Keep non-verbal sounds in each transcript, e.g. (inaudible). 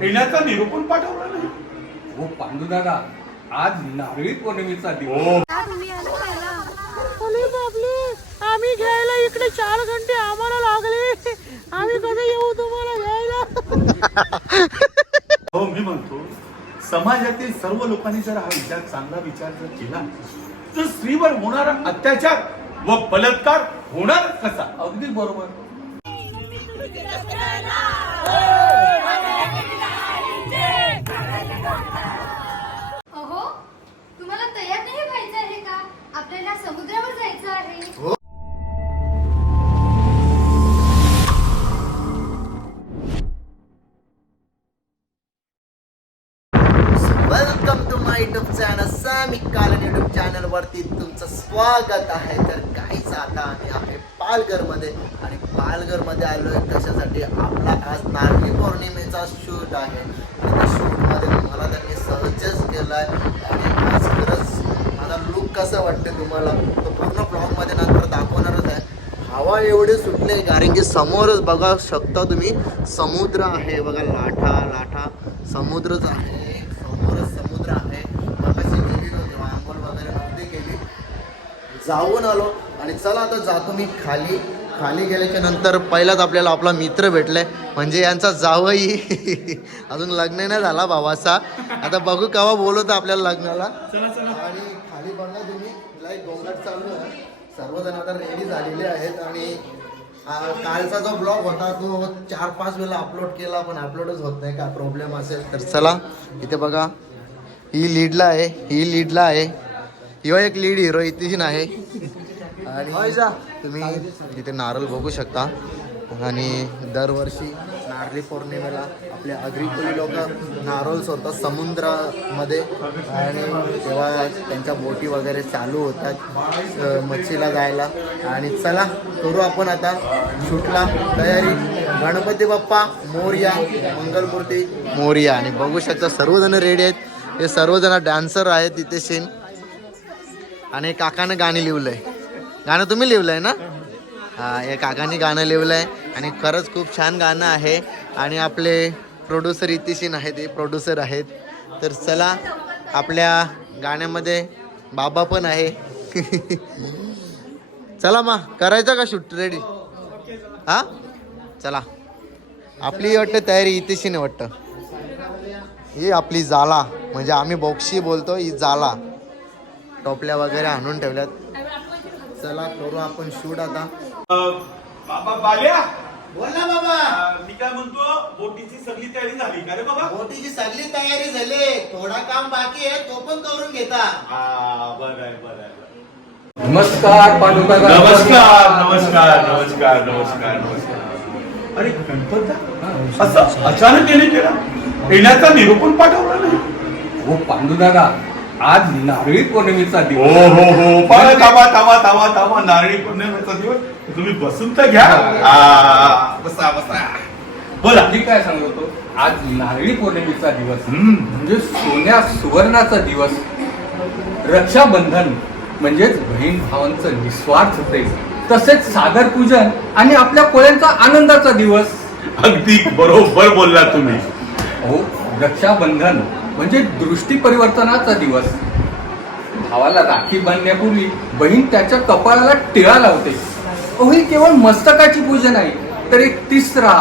येण्याचा निरोपण पाठवला नाही. हो पांडुदादा आज नारळी पौर्णिमेचा दिवस. हो. तुम्ही आला खायला अरे बापले आम्ही घ्यायला इकडे चार घंटे आम्हाला लागले. आम्ही कधी येऊ तुम्हाला घ्यायला? हो मी म्हणतो समाजातील सर्व लोकांनी जर हा विचार चांगला विचार जर केला तर स्त्रीवर होणारा अत्याचार व बलात्कार होणार कसा? अगदी बरोबर. स्वागत आहे. तर काहीच आता आम्ही आहे पालघरमध्ये आणि पालघरमध्ये आलो आहे कशासाठी? आपला आज नारळी पौर्णिमेचा शूट आहे. त्या शूटमध्ये मला त्यांनी सहजच आहे आणि आज खरंच मला लुक कसं वाटते तुम्हाला? तो पूर्ण ब्लॉगमध्ये नंतर दाखवणारच आहे. हवा एवढी सुटले कारण की समोरच बघा शकता तुम्ही समुद्र आहे. बघा लाठा लाठा समुद्रच आहे. जाऊन आलो आणि चला आता जातो मी खाली. खाली गेल्याच्यानंतर पहिलाच आपल्याला आपला मित्र भेटलाय. म्हणजे यांचा जावई. (laughs) अजून लग्न नाही झाला भावाचा. आता बघू केव्हा बोलवतो आपल्याला लग्नाला. आणि खाली बघा तुम्ही. लाईक गोंगाट चालू आहे. सर्वजण आता रेडी झालेले आहेत आणि कालचा जो ब्लॉग होता तो चार पाच वेळा अपलोड केला पण अपलोडच होत नाही. का प्रॉब्लेम असेल तर चला. इथे बघा. ही लीडला आहे. ही लीडला आहे. ह्यो एक लीड हिरो इथे आहे. आणि तुम्ही इथे नारळ बघू शकता. आणि दरवर्षी नारळी पौर्णिमेला आपले अग्रिकुली लोक नारळ सोडतात समुद्रामध्ये. आणि तेव्हा त्यांच्या बोटी वगैरे चालू होतात मच्छीला जायला. आणि चला करू आपण आता शूटला तयारी. गणपती बाप्पा मोर्या मंगलमूर्ती. मोर्या आणि बघू शकता सर्वजण रेडी आहेत. हे सर्वजण डान्सर आहेत तिथे शेन आणि काकानं गाणी लिहिलंय. गाणं तुम्ही लिहिलंय ना? हा या काकांनी गाणं लिहिलंय आणि खरंच खूप छान गाणं आहे. आणि आपले प्रोड्युसर इतिशीन आहेत हे प्रोड्युसर आहेत. तर चला आपल्या गाण्यामध्ये बाबा पण आहे. चला मग करायचं का शूट रेडी हा? चला. आपली वाटतं तयारी इतिशीने वाटतं. ही आपली जाला. म्हणजे आम्ही बॉक्सी बोलतो ही जाला. टोपल्या वगैरे आणून ठेवल्यात. चला करू आपण शूट आता. बाबा बाल्या! बोल ना बाबा. मी काय म्हणतो बोटीची सगळी तयारी झाली का रे बाबा? बोटीची सगळी तयारी झाली. थोडा काम बाकी आहे तो पण करून घेता. हा बरं आहे बरं आहे. नमस्कार पांडुदादा नमस्कार नमस्कार नमस्कार नमस्कार नमस्कार. अरे गणपत असं अचानक येणे केला? येण्याचा निरोपण पाठवला नाही. हो पांडुदादा आज नारळी पौर्णिमेचा हो दिवस. हो हो पण थांबा थांबा थांबा थांबा. नारळी पौर्णिमेचा दिवस. तुम्ही बसून तर घ्या. आ, बसा बसा. बोला. मी काय सांगत? आज नारळी पौर्णिमेचा दिवस. हम्म. म्हणजे सोन्या सुवर्णाचा दिवस. रक्षाबंधन म्हणजेच बहीण भावांचं निस्वार्थ प्रेम. तसेच सागर पूजन आणि आपल्या कोळ्यांचा आनंदाचा दिवस. अगदी बरोबर बोलला तुम्ही. हो रक्षाबंधन. म्हणजे दृष्टी परिवर्तनाचा दिवस. भावाला राखी बांधण्यापूर्वी बहीण त्याच्या कपाळाला टिळा लावते. अहो ही केवळ मस्तकाची पूजा नाही तर एक तिसरा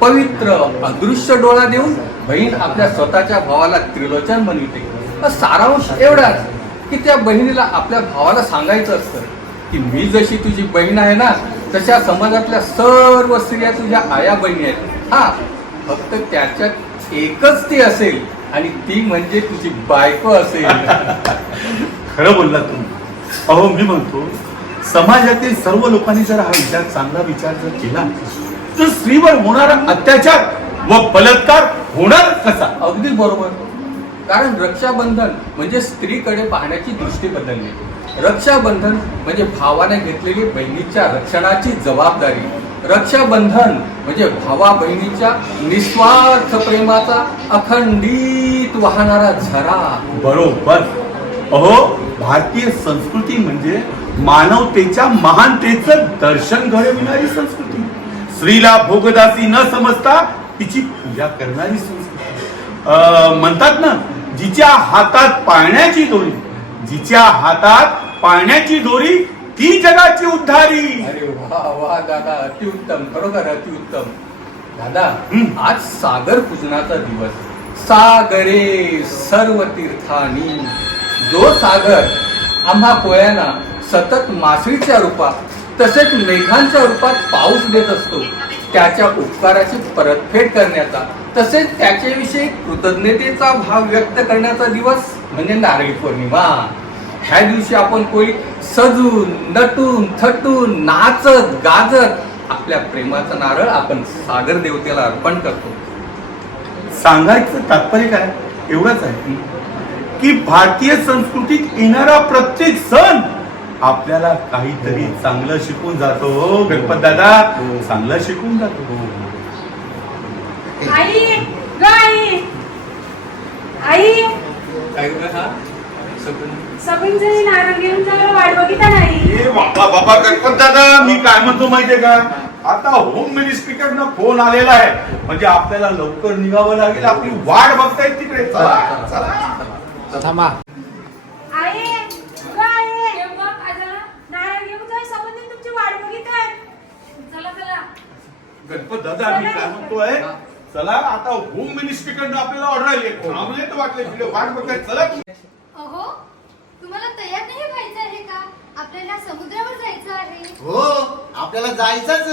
पवित्र अदृश्य डोळा देऊन बहीण आपल्या स्वतःच्या भावाला त्रिलोचन बनविते. सारांश एवढाच की त्या बहिणीला आपल्या भावाला सांगायचं असतं की मी जशी तुझी बहीण आहे ना तशा समाजातल्या सर्व स्त्रिया तुझ्या आया बहिणी आहेत. हा फक्त त्याच्यात एकच ती असेल. आणि ती म्हणजे तुझी बायको असेल. (laughs) खरं बोलला तुम्ही. अहो मी म्हणतो समाजातील सर्व लोकांनी जर हा विचार चांगला विचार जर केला तर स्त्रीवर होणारा अत्याचार व बलात्कार होणार कसा? अगदी बरोबर. कारण रक्षाबंधन म्हणजे स्त्रीकडे पाहण्याची दृष्टी बदलली. रक्षाबंधन म्हणजे भावाने घेतलेली बहिणीच्या रक्षणाची जबाबदारी. रक्षाबंधन म्हणजे भावा बहिणीच्या निस्वार्थ प्रेमाचा अखंडित वाहणारा झरा. बरोबर. अहो भारतीय संस्कृती म्हणजे मानवतेच्या महानतेचं दर्शन घडविणारी संस्कृती. स्त्रीला भोगदासी न समजता तिची पूजा करणारी संस्कृती. अं, म्हणतात ना जिच्या हातात पाळण्याची दोरी जिच्या हातात पाळण्याची दोरी ती जगाची उद्धारी. अरे वा वा दादा अतिउत्तम खरोखर अतिउत्तम. दादा हं. आज सागर पूजनाचा दिवस. सागरे सर्व तीर्थानी. जो सागर आम्हा पोयांना सतत मासळीच्या रूपात तसेच मेघांच्या रूपात पाऊस देत असतो त्याच्या उपकाराची परतफेड करण्याचा तसेच त्याच्याविषयी कृतज्ञतेचा भाव व्यक्त करण्याचा दिवस म्हणजे नारळी पौर्णिमा. ह्या दिवशी आपण कोणी सजून नटून थटून नाचत गाजत आपल्या प्रेमाचं नारळ आपण सागर देवतेला अर्पण करतो. सांगायचं तात्पर्य काय? एवढंच आहे की भारतीय संस्कृतीत येणारा प्रत्येक सण आपल्याला काहीतरी चांगलं शिकून जातो हो गणपत दादा. चांगलं शिकून जातो. आई आई. आई. हा? सगळं- जणी नारळ घेऊन जायला वाट बघिता नाही. ए बाबा बाबा गणपत दादा मी काय म्हणतो माहितीये का? आता होम मिनिस्ट्रीकडनं फोन आलेला आहे. म्हणजे आपल्याला लवकर निघावं लागेल आपली वाट बघतायत तिकडे. चला चला नारळ घेऊन जाय तुमची वाट बघित आहे. चला चला. गणपत दादा मी काय म्हणतोय? चला. आता होम मिनिस्ट्रीकडनं आपल्याला ऑर्डर आली आहे. थांबले तर वाटले तिकडे वाट बघताय चला. तुम्ही. अहो तुम्हाला तयार नाही व्हायचं आहे का आपल्याला समुद्रावर जायचं आहे. हो आपल्याला जायचंच.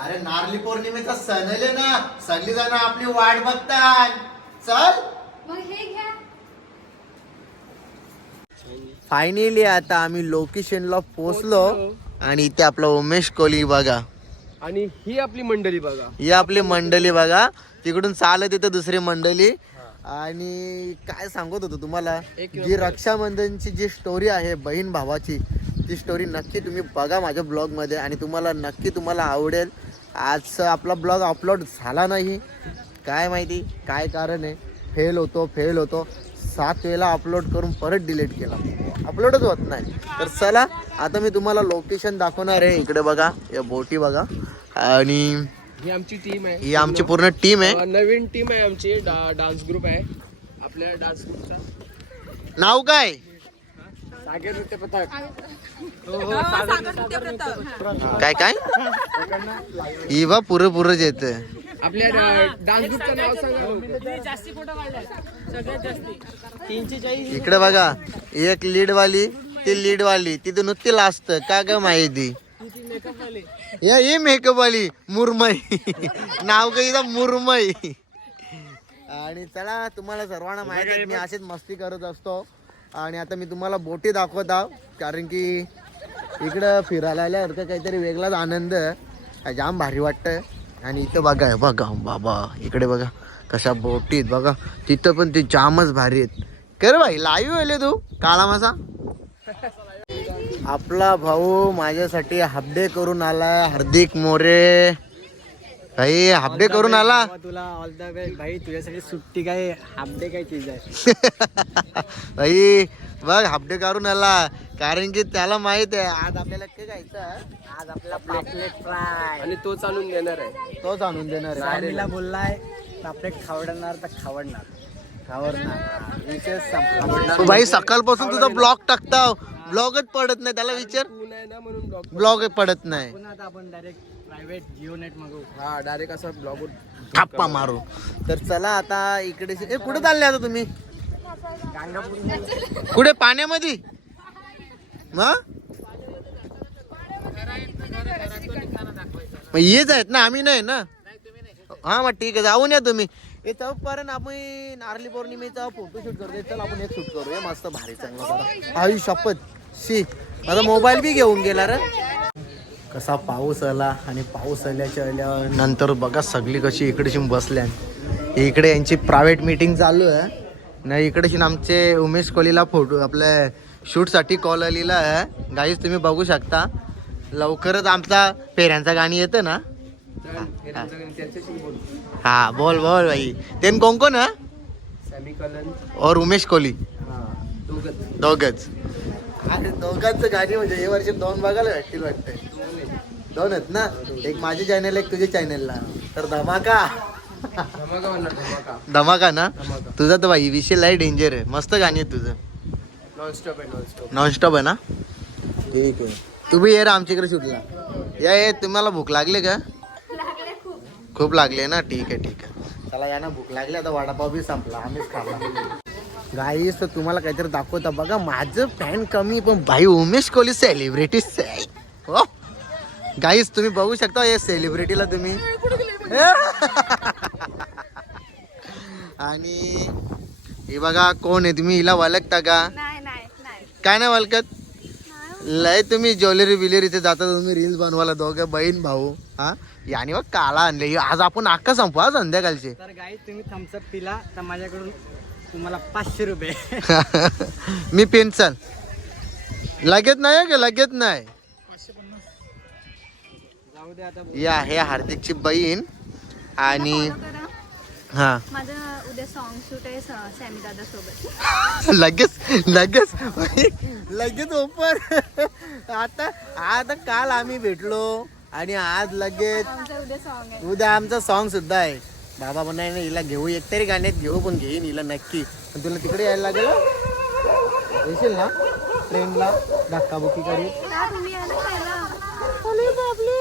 अरे नारली पौर्णिमेचा सण आले ना सगळी जण आपली वाट बघतात. चल. मग हे घ्या. फायनली आता आम्ही लोकेशनला पोहोचलो आणि इथे आपला उमेश कोहली बघा. आणि ही आपली मंडळी बघा. ही आपली मंडळी बघा. तिकडून चालत येते दुसरी मंडळी. आणि काय सांगत होतो तुम्हाला? जी रक्षाबंधनची जी स्टोरी आहे बहीण भावाची ती स्टोरी नक्की तुम्ही बघा माझ्या ब्लॉगमध्ये आणि तुम्हाला नक्की तुम्हाला आवडेल. आज आपला ब्लॉग अपलोड झाला नाही. काय माहिती काय कारण आहे? फेल होतो फेल होतो. सात वेळेला अपलोड करून परत डिलीट केला. अपलोडच होत नाही. तर चला आता मी तुम्हाला लोकेशन दाखवणार आहे. इकडे बघा या बोटी बघा. आणि ही आमची टीम आहे. ही आमची पूर्ण टीम आहे. नवीन टीम आहे आमची. डान्स ग्रुप आहे. आपल्या डान्स ग्रुपचा नाव काय? काय काय? ही बा पुरं पुरंच येत आपल्या डा- डान्स ग्रुपचं नाव सांगा. इकडे बघा एक लीड वाली ती लीड वाली तिथे नुसती लास्ट का ग माहिती? या ही मेकअप वाली मुरमई. नाव का हिचं मुरमई. आणि चला तुम्हाला सर्वांना माहिती आहे मी अशीच मस्ती करत असतो. आणि आता मी तुम्हाला बोटी दाखवत आहो कारण की इकडं फिरायला आल्यासारखं काहीतरी वेगळाच आनंद जाम भारी वाटतं आणि इथं बघा बघा बाबा इकडे बघा कशा बोटीत बघा. तिथं पण ते जामच भारी आहेत. कर भाई लाईव्ह आले तू काळा मासा. आपला भाऊ माझ्यासाठी हाफडे करून आलाय हार्दिक मोरे. भाई हाफडे करून आला. तुला ऑल द बेस्ट भाई तुझ्यासाठी सुट्टी काय? हाफ डे काय चीज आहे (laughs) भाई बघ हाफडे करून आला. कारण की त्याला माहीत आहे आज आपल्याला काय खायचं आज आपल्याला पापलेट फ्राय आणि तोच आणून देणार आहे. तोच आणून देणार आहे. साडीला बोललाय पापलेट खावडणार तर खावडणार. खावडणार. विशेष संपला. तू भाई सकाळपासून तुझा ब्लॉग टाकता. ब्लॉगच पडत नाही त्याला विचार. तू नाही ना म्हणून ब्लॉग पडत नाही. आपण डायरेक्ट प्रायव्हेट जिओ नेट मागवू. हा डायरेक्ट असा ब्लॉग थाप्पा मारू. तर चला आता इकडे ए कुठे चालले आता तुम्ही? कुठे? पाण्यामध्ये? मग मग येच आहेत ना आम्ही नाही ना. हा मग ठीक आहे जाऊन या तुम्ही. हे पर्यंत आपण नारली पौर्णिमेचा फोटोशूट करतोय. चल आपण एक शूट करूया. मस्त भारी चांगला आई शपथ. शी. माझा मोबाईल बी घेऊन गेला रे. कसा पाऊस आला आणि पाऊस आल्याच्या आल्या नंतर बघा सगळी कशी इकडेशी बसल्या. इकडे यांची प्रायव्हेट मीटिंग चालू आहे. ना इकडेशी आमचे उमेश कोहलीला फोटो आपल्या शूटसाठी कॉल आलेला आहे. गाईज तुम्ही बघू शकता. लवकरच आमचा फेऱ्यांचा गाणी येतं ना? हा बोल बोल भाई तेन कोण कोण है और उमेश कोहली. हा दोघं दोघच. अरे दोघांचं गाणी म्हणजे हे वर्ष दोन बघायला भेटतील वाटतंय. दोन आहेत ना? एक माझ्या चॅनल एक तुझ्या चॅनलला तर धमाका. धमाका ना? तुझा तर बाई विषय लय डेंजर आहे. मस्त गाणी आहे तुझं. नॉनस्टॉप आहे नॉनस्टॉप नॉनस्टॉप आहे ना? ठीक आहे. तू बी ये रे आमच्याकडे शूटला. या ये तुम्हाला भूक लागली का? लागले खूप. खूप लागली ना? ठीक आहे ठीक आहे. चला या ना भूक लागली आता वडापाव बी संपला. आम्हीच खाल्ला गाईस तर तुम्हाला काहीतरी दाखवता बघा माझं फॅन कमी पण भाई उमेश कोहली सेलिब्रिटी हो. गाईस तुम्ही बघू शकता या सेलिब्रिटीला तुम्ही. (laughs) आणि हे बघा कोण आहे तुम्ही? हिला ओळखता का? नाही नाही नाही. काय नाही ओळखत लय तुम्ही ज्वेलरी बिलेरीचे जाता तुम्ही रील्स बनवायला दोघे बहीण भाऊ हा? याने बघ काला आणले. आज आपण अख्खा संपू हा संध्याकाळचे. तर गाई तुम्ही थम्सअप पिला तर माझ्याकडून तुम्हाला पाचशे रुपये. (laughs) मी पेन्शन लगेच नाही का? लगेच नाही. जाऊ दे आता या हे हार्दिकची बहीण आणि. हा. माझं उद्या सॉन्ग शूट आहे स- सॅमी दादा सोबत. (laughs) लगेच लगेच लगेच ओपर (laughs) आता आता काल आम्ही भेटलो आणि आज लगेच आमचं उद्या सॉन्ग आहे. उद्या आमचा सॉन्ग सुद्धा आहे. बाबा म्हणाय ना हिला घेऊ एकतरी गाण्यात घेऊ पण घेईन हिला नक्की. पण तुला तिकडे यायला लागेल हं? येशील ना? ट्रेनला धक्काबुक्की करी का तुम्ही या ना खायला अरे बापले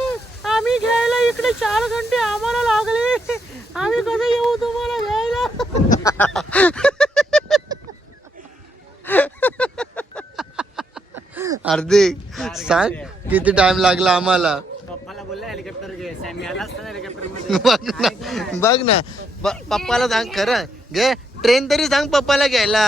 आम्ही घ्यायला इकडे चार घंटे आम्हाला लागले. आम्ही कधी येऊ तुम्हाला घ्यायला? हार्दिक सांग किती टाइम लागला आम्हाला? पप्पाला बोलले हेलिकॉप्टर घे. सॅमी आला असता बघ ना बघ ना. प- पप्पाला सांग खरं. घे. ट्रेन तरी सांग पप्पाला घ्यायला.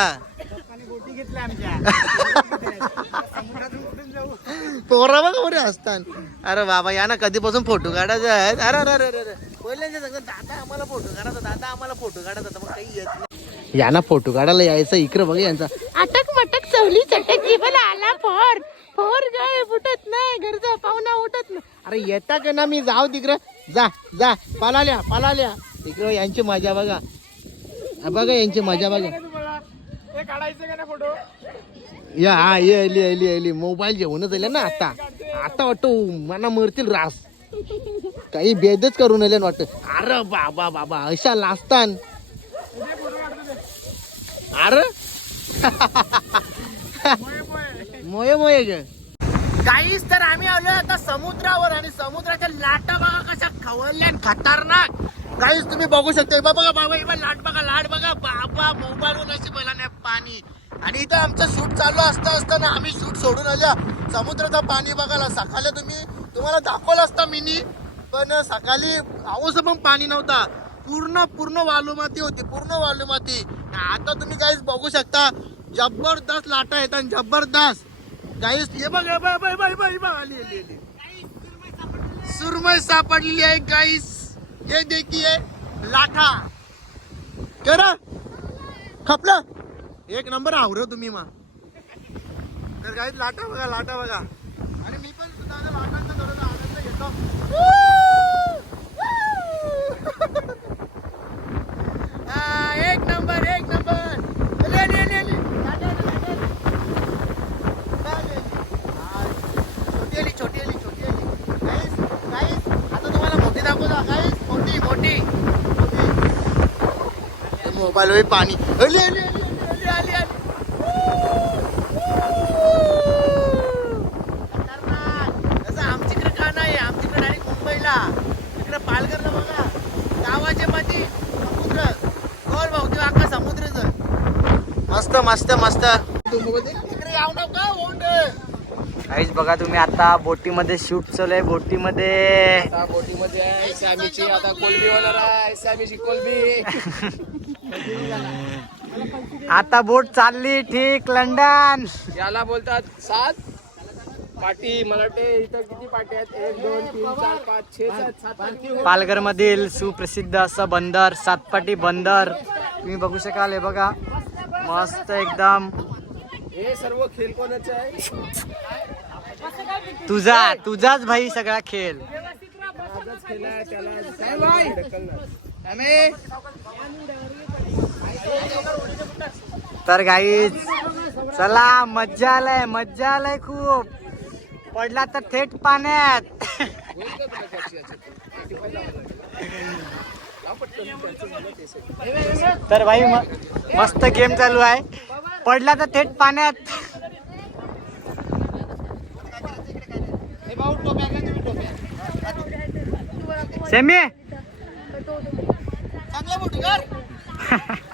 पोरा बघ मोरे असतात. अरे बाबा या ना कधीपासून फोटो काढायचा आहे अरे अरे अरे अरे. पहिल्यांदा सांगतो दादा आम्हाला फोटो काढायचा दादा आम्हाला फोटो काढायचा. तर मग काही येत नाही. या ना फोटो काढायला यायचं इकडं बघ यांचा. अटक मटक चवली चटक जीवन आला फोर फोर गाय उठत नाही घरचा पाहुणा उठत नाही. अरे येता का ना मी? जाऊ तिकडं. जा जा. पालाल्या पालाल्या. तिकडं यांची मजा बघा. हा बघा यांची मजा बघा. काढायचं का ना फोटो? या हा ये आली आली आली मोबाईल जेवणच आले ना आता. आता वाटतो मला मरतील रास. काही बेदच करून आले वाटत. अरे बाबा बाबा अशा लाजतान. अरे? मोये मोये ग. काहीच तर आम्ही आलो आता समुद्रावर आणि समुद्राच्या लाटा बघा कशा खवळल्या आणि खतरनाक. काहीच तुम्ही बघू शकता हे बघा बाबा इबा बघा, लाट बघा लाट बघा. बाबा मोबाईलवर अशी बोला नाही पाणी. आणि इथं आमचं शूट चालू असता असताना आम्ही शूट सोडून आल्या समुद्राचं पाणी बघायला सकाळी तुम्ही तुम्हाला दाखवलं असतं मिनी पण सकाळी पाऊस पण पाणी नव्हता. पूर्ण पूर्ण वालुमाती होती पूर्ण वालुमाती. आता तुम्ही काहीच बघू शकता जबरदस्त लाटा येतात जबरदस्त. गाईस हे बघ हे बघ, हे बघ, हे बघ, हे बघ, आली, आली, आली. सापडलेली आहे गाईस. हे देखिए लाठा कर. खपलं. एक नंबर आवरो तुम्ही मा. तर गाईस लाटा बघा लाटा बघा. आणि मी पण सुद्धा लाटांचा थोडासा आनंद घेतो (laughs) हा, एक नंबर एक नंबर ले, ले, ले, ले. लाटा, लाटा, लाटा. चालेल. हा, छोटी आली छोटी आली छोटी आली गाईस गाईस आता तुम्हाला मोठी दाखवता गाईस मोठी मोठी मोबाईल वर पाणी. अली अली अली अली अली. तसं आमच्याकडे का नाही? आमच्याकडे डायरेक्ट मुंबईला. तिकडे पालघरला बघा. गावाच्या मध्ये समुद्र. गोल भाऊ किंवा अख्खा समुद्रच मस्त मस्त मस्त. इकडे याव नका ओंड. काहीच बघा तुम्ही आता बोटीमध्ये शूट चालू आहे बोटीमध्ये बोटीमध्ये आहे सॅमीची आता कोलबी होणार आहे सॅमीची कोलबी. (laughs) आता बोट चालली ठीक लंडन. याला बोलतात सात पाटी मला वाटते इथं किती पाटी आहेत? एक दोन तीन चार पाच छे सात सात पाटी. पालघर मधील सुप्रसिद्ध असं बंदर सातपाटी बंदर. तुम्ही बघू शकाल हे बघा. मस्त एकदम. हे सर्व खेळ कोणाचे आहे तुझा तुझाच भाई सगळा खेळ माझाच खेळ आहे त्याला ढकलणार. तर गाईच चला मज्जा आलाय मज्जा आलाय खूप. पडला तर थेट पाण्यात. तर भाई मस्त गेम चालू आहे. पडला तर थेट पाण्यात. सेमी? (laughs)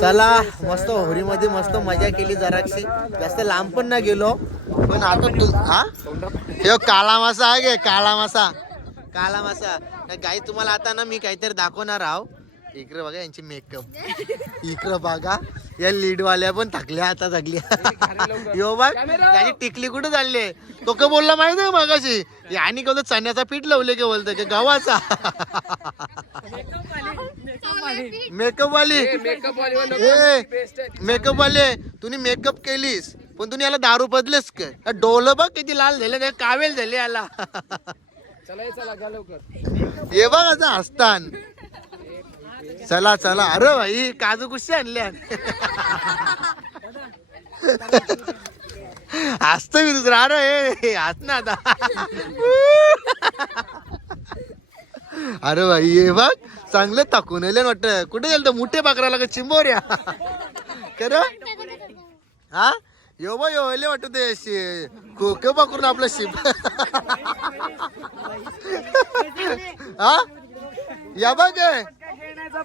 चला मस्त होरीमध्ये मस्त मजा केली जराशी. जास्त लांब पण नाही गेलो. पण आता तू हा? हे काला मासा आहे गे काला मासा काला मासा गाई तुम्हाला आता ना मी काहीतरी दाखवणार आहो. इकडे बघा यांची मेकअप इकडं बघा. या लीडवाल्या पण थकल्या आता थकल्या. यो बघ त्याची टिकली कुठे चालली? तो का बोलला माहिती आहे मगाशी? आणि कसं चण्याचा पीठ लावले का बोलतोय का गव्हाचा. मेकअप वाली. मेकअप वाले तुम्ही मेकअप केलीस पण तुम्ही याला दारू बदलेस का? डोलं बघ किती लाल झाले ते कावेल झाले याला. ये बघ आता हसतान. चला चला. अरे भाई काजू कुस्से आणल्या हसत मी दुसरा. अरे हे हस ना आता. अरे भाई हे बघ चांगलं टाकून आले वाटत. कुठे गेलं मोठे पाकराला का चिंबोऱ्या? कर हा? यो बा यो आले वाटत ते शे- खोके पाकरून आपलं शिप हा? या बघ.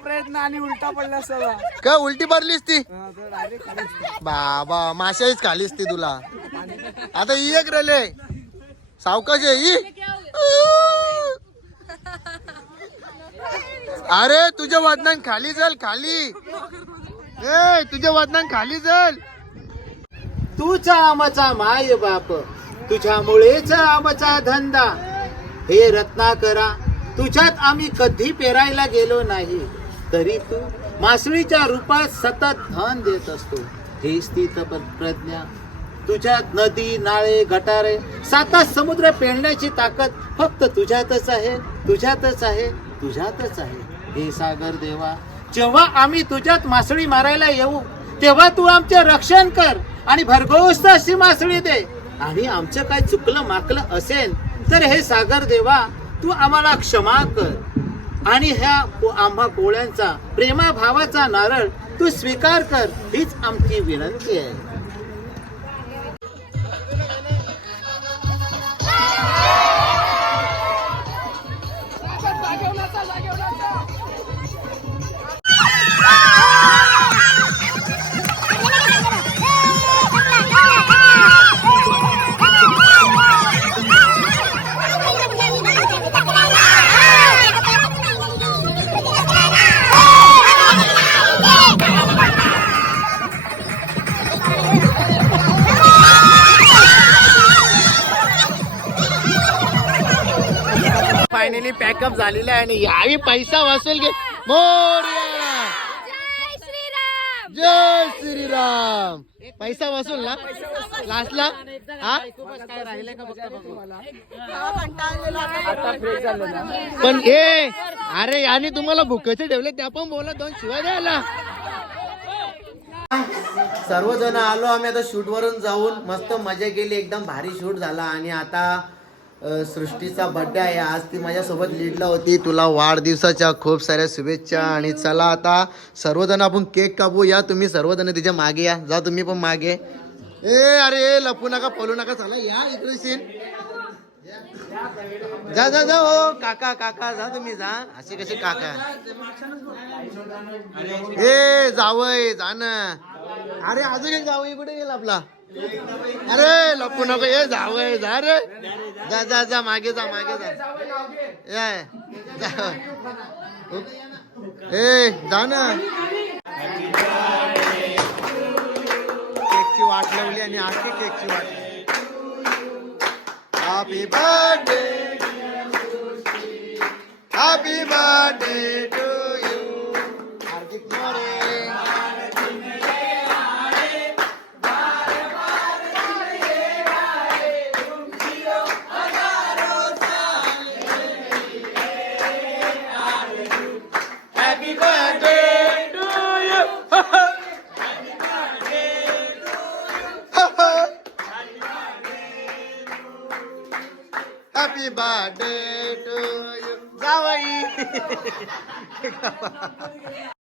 प्रयत्न आणि उलटा पडला सगळा का उलटी पडलीस ती? बाबा माशाहीच खालीस ती तुला. आता ही एक रले. सावकाश आहे ही. अरे तुझ्या वादनान खाली चल खाली. ए तुझ्या वादनान खाली चल. तुझा आमचा माय बाप तुझ्यामुळेच आमचा धंदा. हे रत्नाकरा तुझ्यात आम्ही कधी पेरायला गेलो नाही. तरी तू मासळीच्या रूपात सतत धन देत असतो. हे स्थित प्रज्ञा. तुझ्यात नदी नाळे गटारे साता समुद्र पेळण्याची ताकद फक्त तुझ्यातच आहे. तुझ्यातच आहे तुझ्यातच आहे. हे सागर देवा जेव्हा आम्ही तुझ्यात मासळी मारायला येऊ तेव्हा तू आमचे रक्षण कर आणि भरघोस अशी मासळी दे. आणि आमचं काय चुकलं माकलं असेल तर हे सागर देवा तू आम्हाला क्षमा कर. आणि ह्या को- आम्हा कोळ्यांचा प्रेमाभावाचा नारळ तू स्वीकार कर हीच आमची विनंती आहे. पॅकअप झालेला आहे आणि याही पैसा वाचेल गे मोरया! जय श्रीराम! जय श्रीराम! पैसा वसूल ना? लास्टला? हा? पण ए अरे याने तुम्हाला भुकेचे ठेवले त्या पण बोला दोन शिवाय द्यायला सर्वजण आलो आम्ही आता शूट वरून जाऊन. मस्त मजा केली एकदम भारी शूट झाला. आणि आता सृष्टीचा बड्डे आहे. आज ती माझ्यासोबत लीडला होती. तुला वाढदिवसाच्या खूप साऱ्या शुभेच्छा. आणि चला आता सर्वजण आपण केक कापू. या तुम्ही सर्वजण तिच्यामागे या. जा तुम्ही पण मागे. ए अरे लपू नका पळू नका. चला या इकडे सीन जा जा जा हो काका काका जा तुम्ही जा. असे कसे काका? ए जावय जा ना. अरे अजून एक जावई कुठे गेला आपला? अरे लपू नको ए ये जा रे जा जा जा मागे जा मागे जा. जा. ए जा ना. केकची वाट लावली आणि आखी केकची वाट. Happy birthday happy birthday to すげえ。